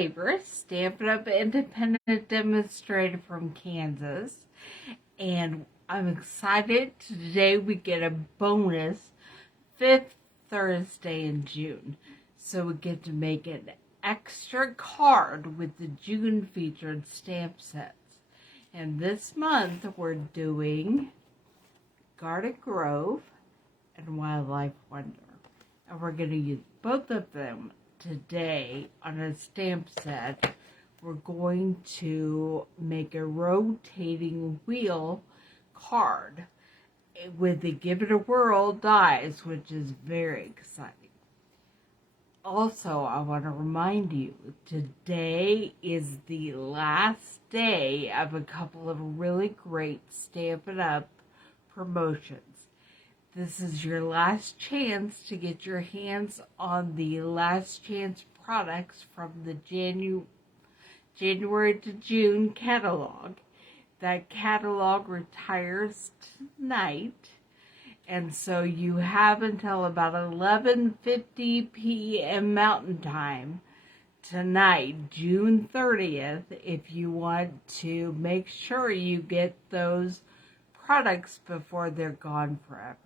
favorite, Stampin' Up independent demonstrator from Kansas. And I'm excited. Today we get a bonus 5th Thursday in June. So we get to make an extra card with the June featured stamp sets. And this month we're doing Garden Grove and Wildlife Wonder. And we're going to use both of them today on a stamp set. We're going to make a rotating wheel card with the Give It a Whirl dies, which is very exciting. Also, I want to remind you, today is the last day of a couple of really great Stampin' Up promotions. This is your last chance to get your hands on the last chance products from the January to June catalog. That catalog retires tonight, and so you have until about 11:50 p.m. Mountain Time tonight, June 30th, if you want to make sure you get those products before they're gone forever.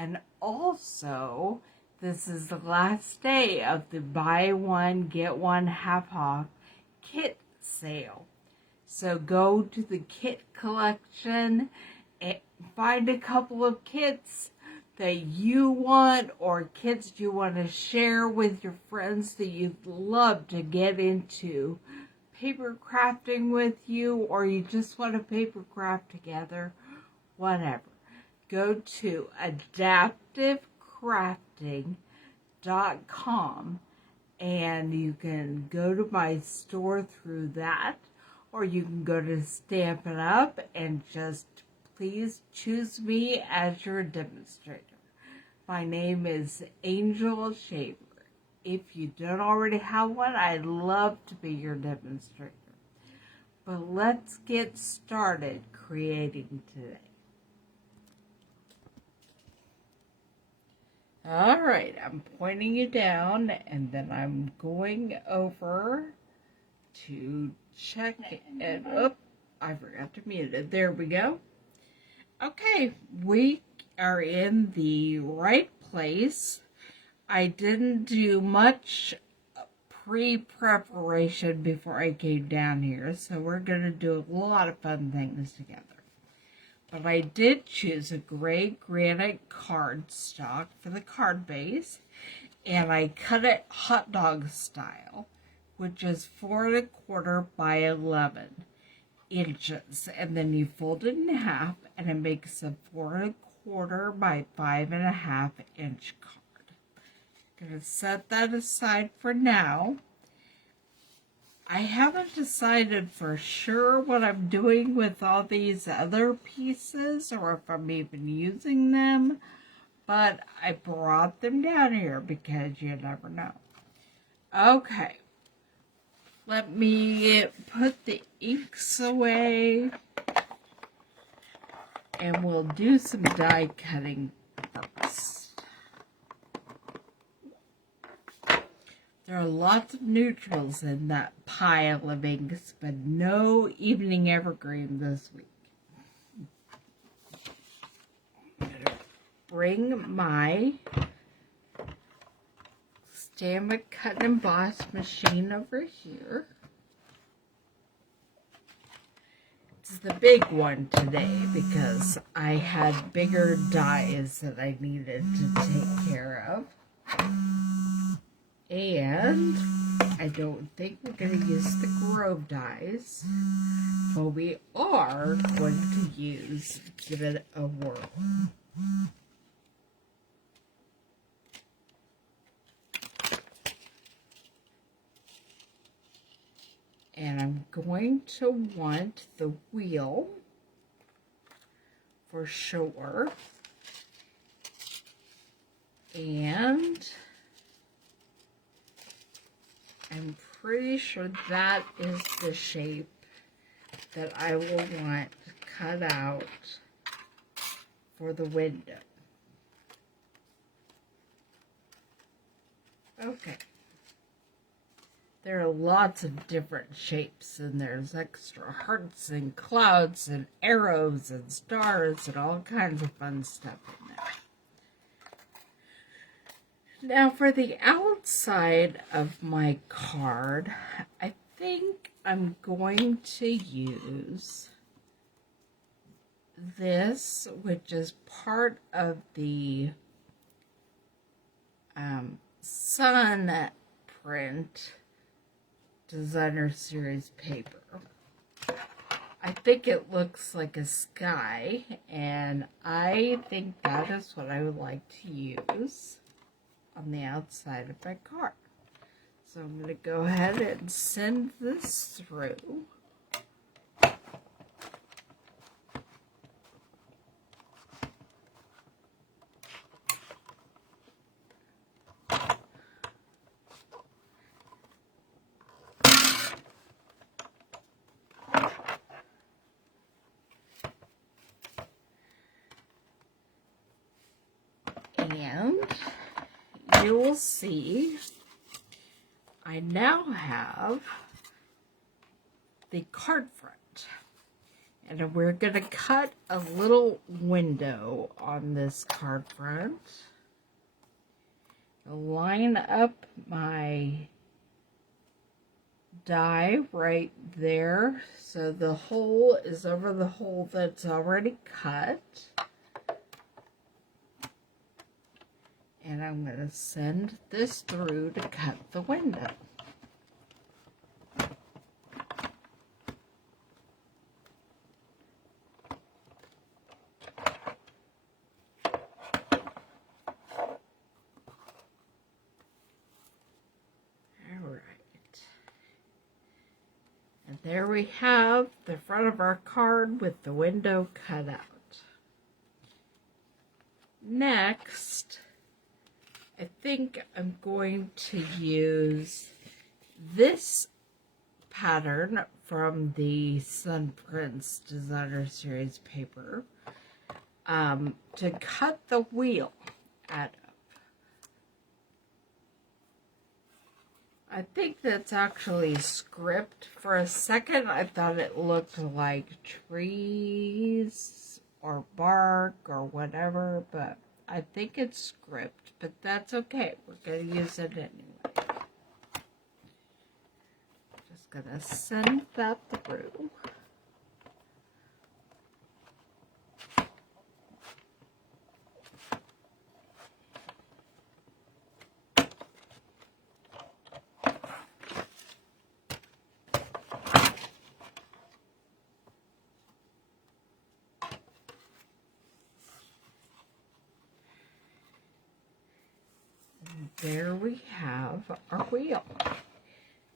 And also, this is the last day of the buy one, get one half off kit sale. So go to the kit collection and find a couple of kits that you want, or kits you want to share with your friends that you'd love to get into paper crafting with you, or you just want to paper craft together, whatever. Go to adaptivecrafting.com and you can go to my store through that, or you can go to Stampin' Up and just please choose me as your demonstrator. My name is Angel Shaver. If you don't already have one, I'd love to be your demonstrator. But let's get started creating today. All right, I'm pointing you down, and then I'm going over to check it. Oh, I forgot to mute it. There we go. Okay, we are in the right place. I didn't do much pre-preparation before I came down here, so we're going to do a lot of fun things together. But I did choose a gray granite cardstock for the card base, and I cut it hot dog style, which is 4 1/4 by 11 inches, and then you fold it in half, and it makes a 4 1/4 by 5 1/2 inch card. I'm going to set that aside for now. I haven't decided for sure what I'm doing with all these other pieces, or if I'm even using them, but I brought them down here because you never know. Okay, let me put the inks away, and we'll do some die cutting first. There are lots of neutrals in that pile of inks, but no evening evergreen this week. I'm going to bring my Stampin' Up cut and emboss machine over here. It's the big one today because I had bigger dies that I needed to take care of. And I don't think we're going to use the Grove dies, but we are going to use Give It a Whirl. And I'm going to want the wheel for sure. And I'm pretty sure that is the shape that I will want cut out for the window. Okay. there are lots of different shapes, and there's extra hearts and clouds and arrows and stars and all kinds of fun stuff in there. Now for the outside of my card, I think I'm going to use this, which is part of the Sun Print Designer Series paper. I think it looks like a sky, and I think that is what I would like to use on the outside of my card. So I'm going to go ahead and send this through. And you will see I now have the card front, and we're going to cut a little window on this card front. Line up my die right there so the hole is over the hole that's already cut. And I'm going to send this through to cut the window. Alright. And there we have the front of our card with the window cut out. Next, I think I'm going to use this pattern from the Sun Prints Designer Series paper to cut the wheel out of. I think that's actually script. For a second, I thought it looked like trees or bark or whatever, but I think it's script, but that's okay. We're going to use it anyway. Just going to send that through. There we have our wheel.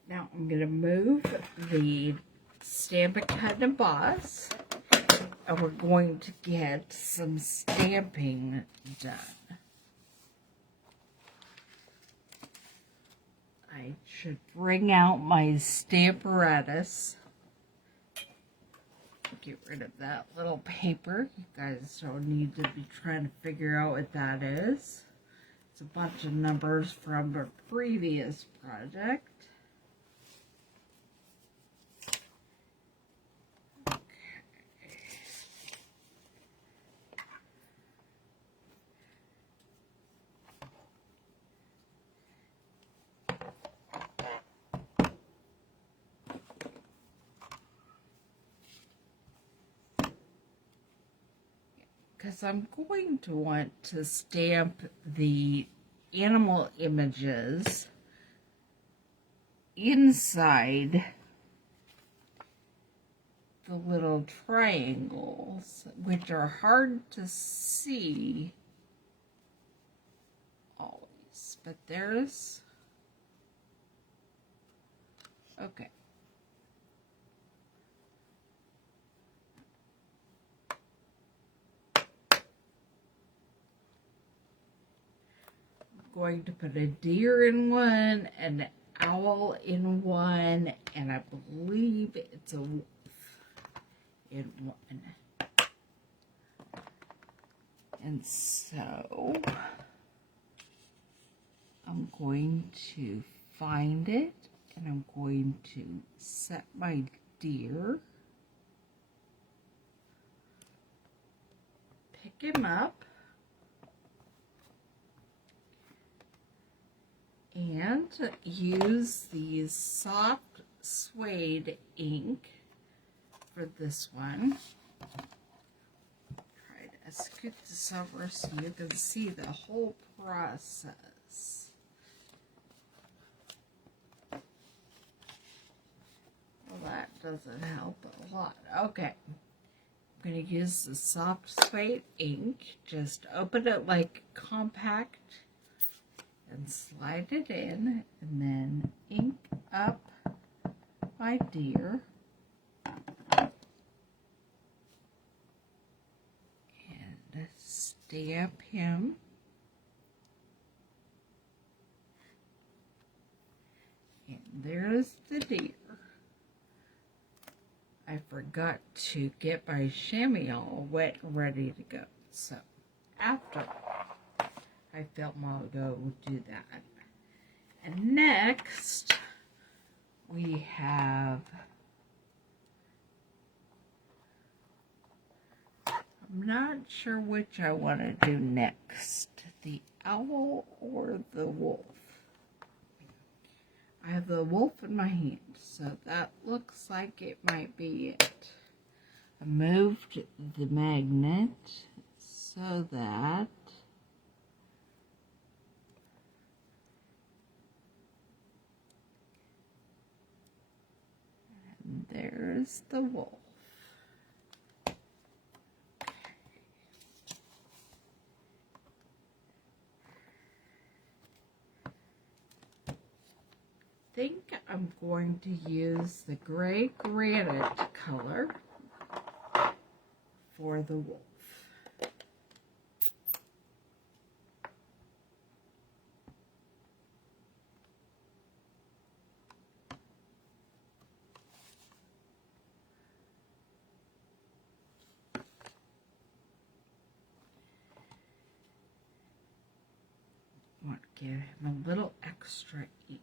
Now I'm going to move the Stampin' Cut and Emboss, and we're going to get some stamping done. I should bring out my Stamparatus. Get rid of that little paper. You guys don't need to be trying to figure out what that is. It's a bunch of numbers from a previous project. Okay. Because I'm going to want to stamp the animal images inside the little triangles, which are hard to see always, but there's, okay. Going to put a deer in one, an owl in one, and I believe it's a wolf in one. And so I'm going to find it and I'm going to set my deer, pick him up, and use the soft suede ink for this one. Try to scoot this over so you can see the whole process. Well, that doesn't help a lot. Okay, I'm going to use the soft suede ink. Just open it like compact and slide it in, and then ink up my deer. And stamp him. And there's the deer. I forgot to get my chamois all wet and ready to go. So after I film, I'll go do that. And next we have, I'm not sure which I want to do next, the owl or the wolf. I have the wolf in my hand, so that looks like it might be it. I moved the magnet so that there's the wolf. I think I'm going to use the gray granite color for the wolf. I want to give him a little extra ink.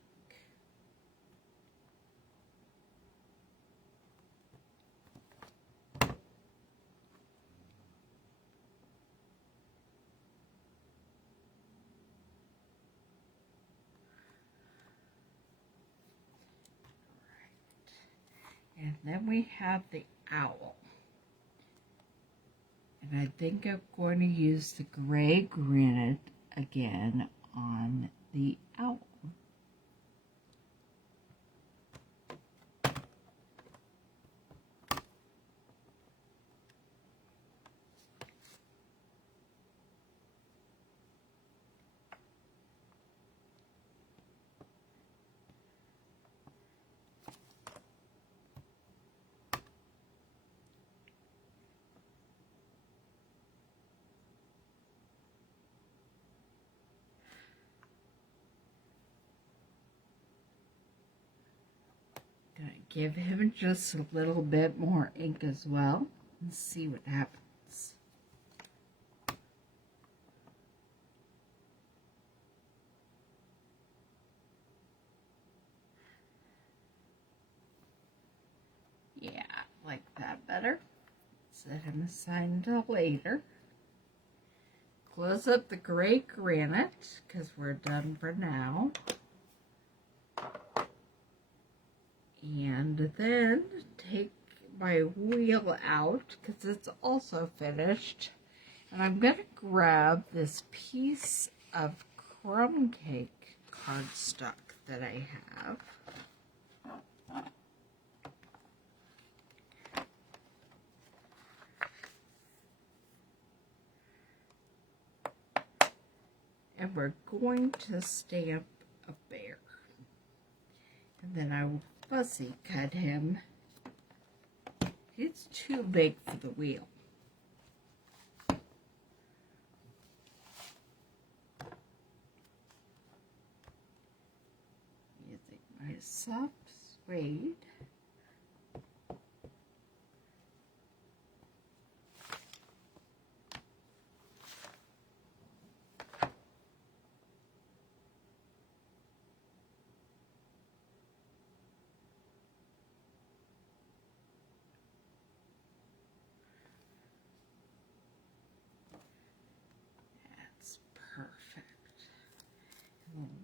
And then we have the owl. And I think I'm going to use the gray granite again on the owl. Gonna give him just a little bit more ink as well and see what happens. Yeah, I like that better. Set him aside until later. Close up the gray granite because we're done for now. And then take my wheel out because it's also finished. And I'm going to grab this piece of crumb cake cardstock that I have. And we're going to stamp a bear. And then I will fussy cut him. It's too big for the wheel. Using my soft suede.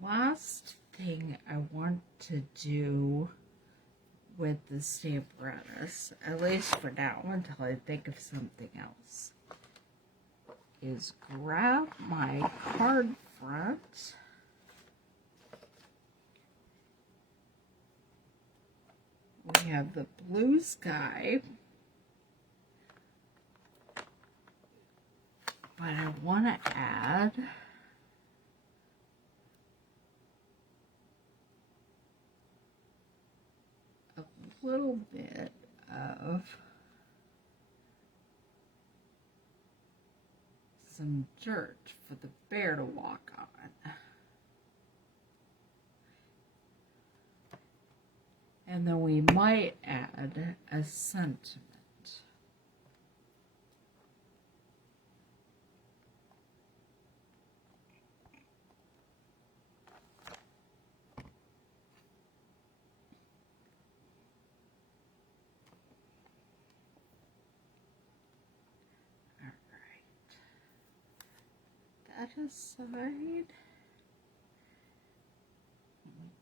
last thing I want to do with the stamp apparatus, at least for now until I think of something else, is grab my card front. We have the blue sky, but I want to add a little bit of some dirt for the bear to walk on. And then we might add a sentiment. That aside,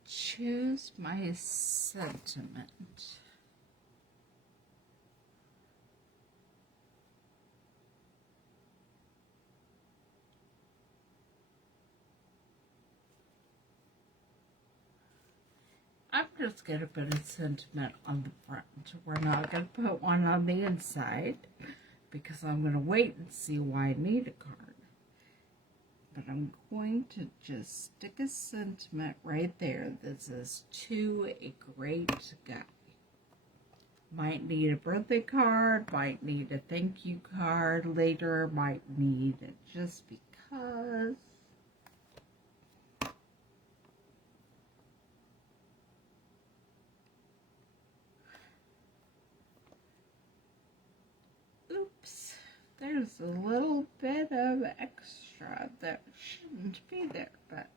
choose my sentiment. I'm just going to put a sentiment on the front. We're not going to put one on the inside because I'm going to wait and see why I need a card. But I'm going to just stick a sentiment right there that says, to a great guy. Might need a birthday card, might need a thank you card later, might need it just because. Oops, there's a little bit of extra that shouldn't be there, but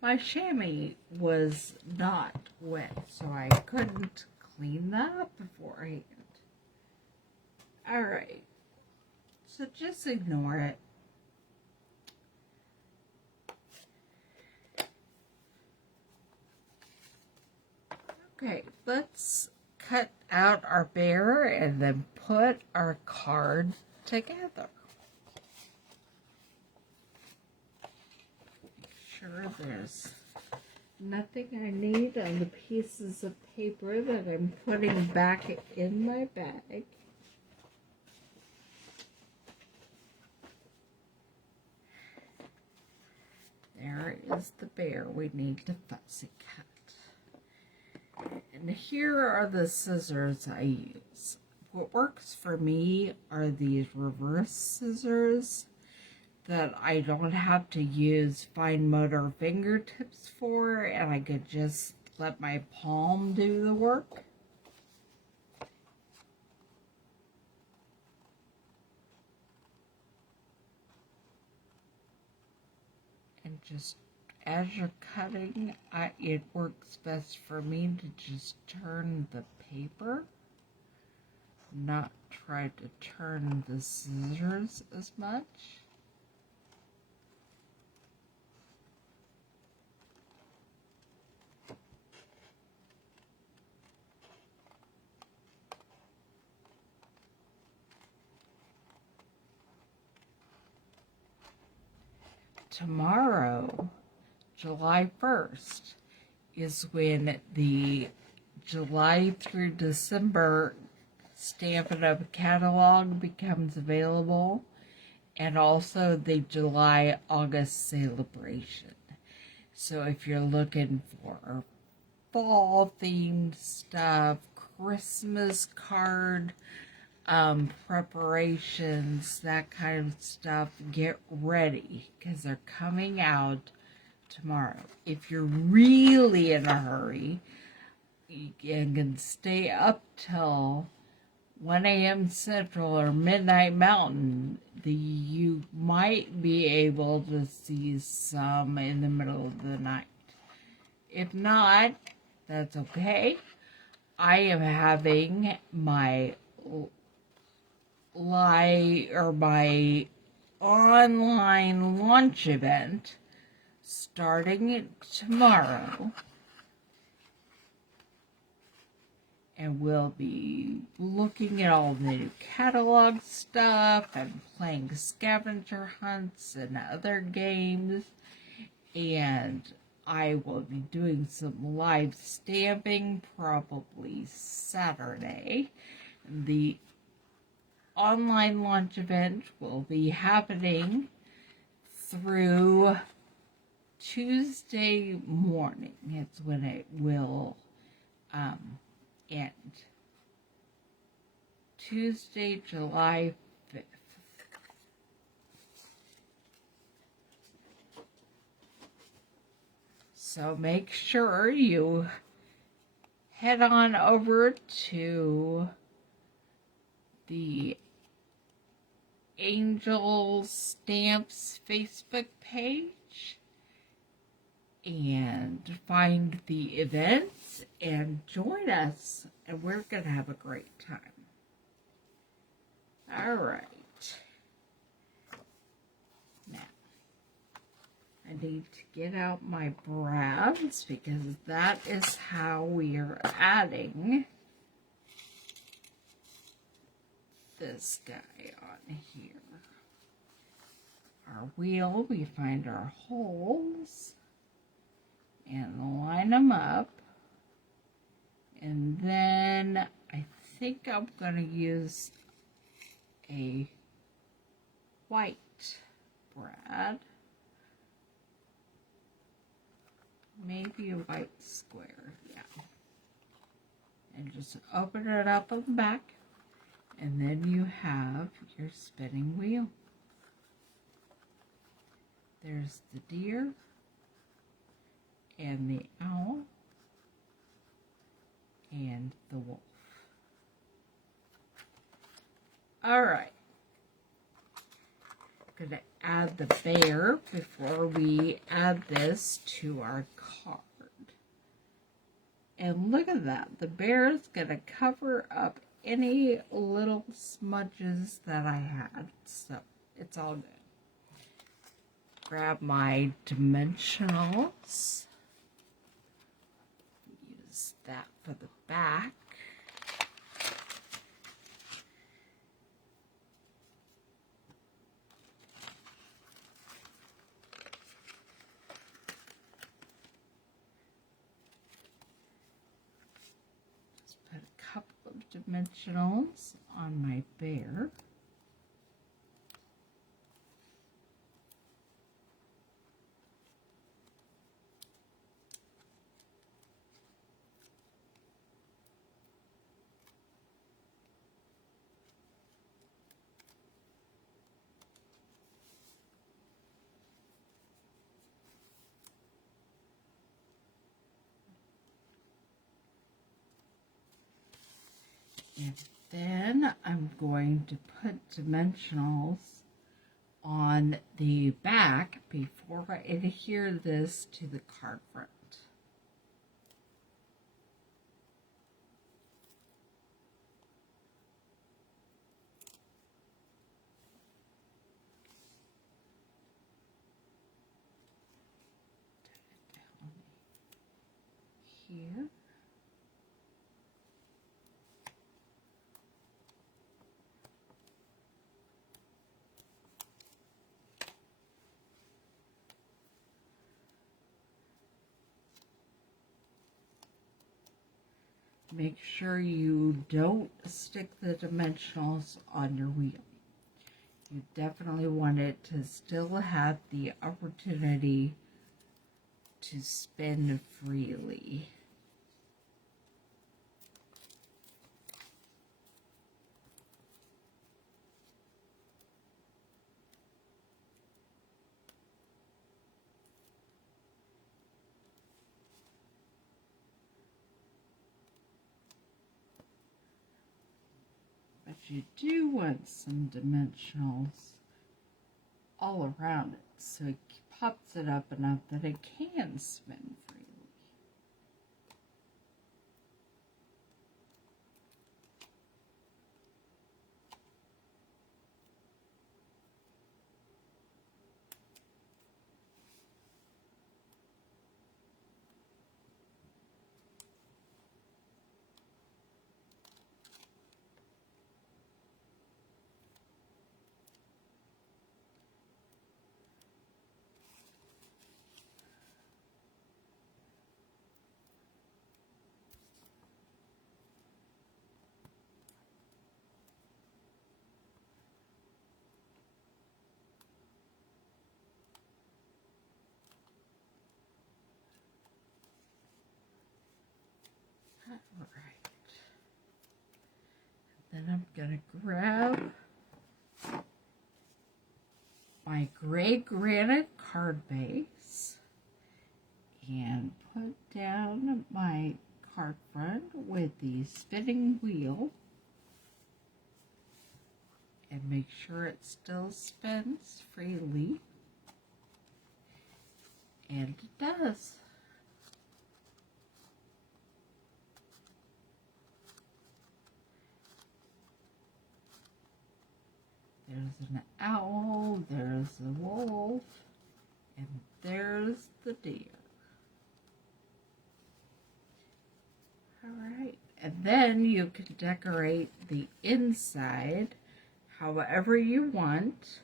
my chamois was not wet, so I couldn't clean that up beforehand. Alright, so just ignore it. Okay, let's cut out our bear and then put our card together. Sure there's nothing I need on the pieces of paper that I'm putting back in my bag. There is the bear we need to fussy cut. And here are the scissors I use. What works for me are these reverse scissors that I don't have to use fine motor fingertips for, and I could just let my palm do the work. And just as you're cutting, it works best for me to just turn the paper, not try to turn the scissors as much. Tomorrow, July 1st, is when the July through December Stampin' Up catalog becomes available, and also the July-August celebration. So if you're looking for fall-themed stuff, Christmas card preparations, that kind of stuff, get ready because they're coming out tomorrow. If you're really in a hurry, you can stay up till 1 a.m. Central or midnight Mountain. You might be able to see some in the middle of the night. If not, that's okay. I am having my my online launch event, starting tomorrow. And we'll be looking at all the new catalog stuff and playing scavenger hunts and other games. And I will be doing some live stamping probably Saturday. The online launch event will be happening through Tuesday morning. It's when it will end. Tuesday, July 5th. So make sure you head on over to the Angel Stamps Facebook page and find the events and join us, and we're going to have a great time. All right. Now, I need to get out my browns because that is how we are adding this guy on here. Our wheel, we find our holes and line them up, and then I think I'm going to use a white brad, maybe a white square, yeah, and just open it up on the back, and then you have your spinning wheel. There's the deer and the owl and the wolf. All right. I'm going to add the bear before we add this to our card. And look at that. The bear is going to cover up any little smudges that I had. So it's all good. Grab my dimensionals. Use that for the back. Just put a couple of dimensionals on my bear. And then I'm going to put dimensionals on the back before I adhere this to the card front. Down here. Make sure you don't stick the dimensionals on your wheel. You definitely want it to still have the opportunity to spin freely. But you do want some dimensionals all around it, so it pops it up enough that it can spin freely. Alright. Then I'm going to grab my gray granite card base and put down my card front with the spinning wheel and make sure it still spins freely, and it does. There's an owl, there's a wolf, and there's the deer. Alright, and then you can decorate the inside however you want.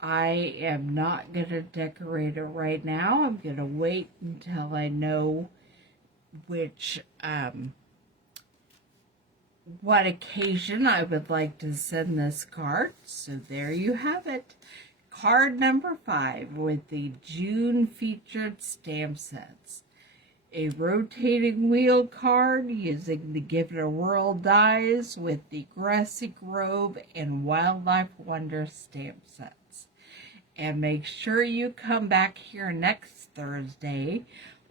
I am not going to decorate it right now. I'm going to wait until I know which, what occasion I would like to send this card. So there you have it. Card number 5 with the June featured stamp sets. A rotating wheel card using the Give It a Whirl dies with the Grassy Grove and Wildlife Wonder stamp sets. And make sure you come back here next Thursday.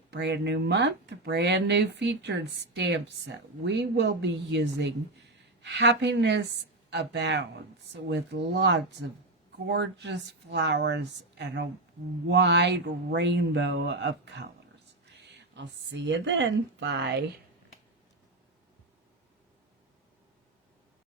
Brand new month, brand new featured stamp set. We will be using Happiness Abounds with lots of gorgeous flowers and a wide rainbow of colors. I'll see you then. Bye.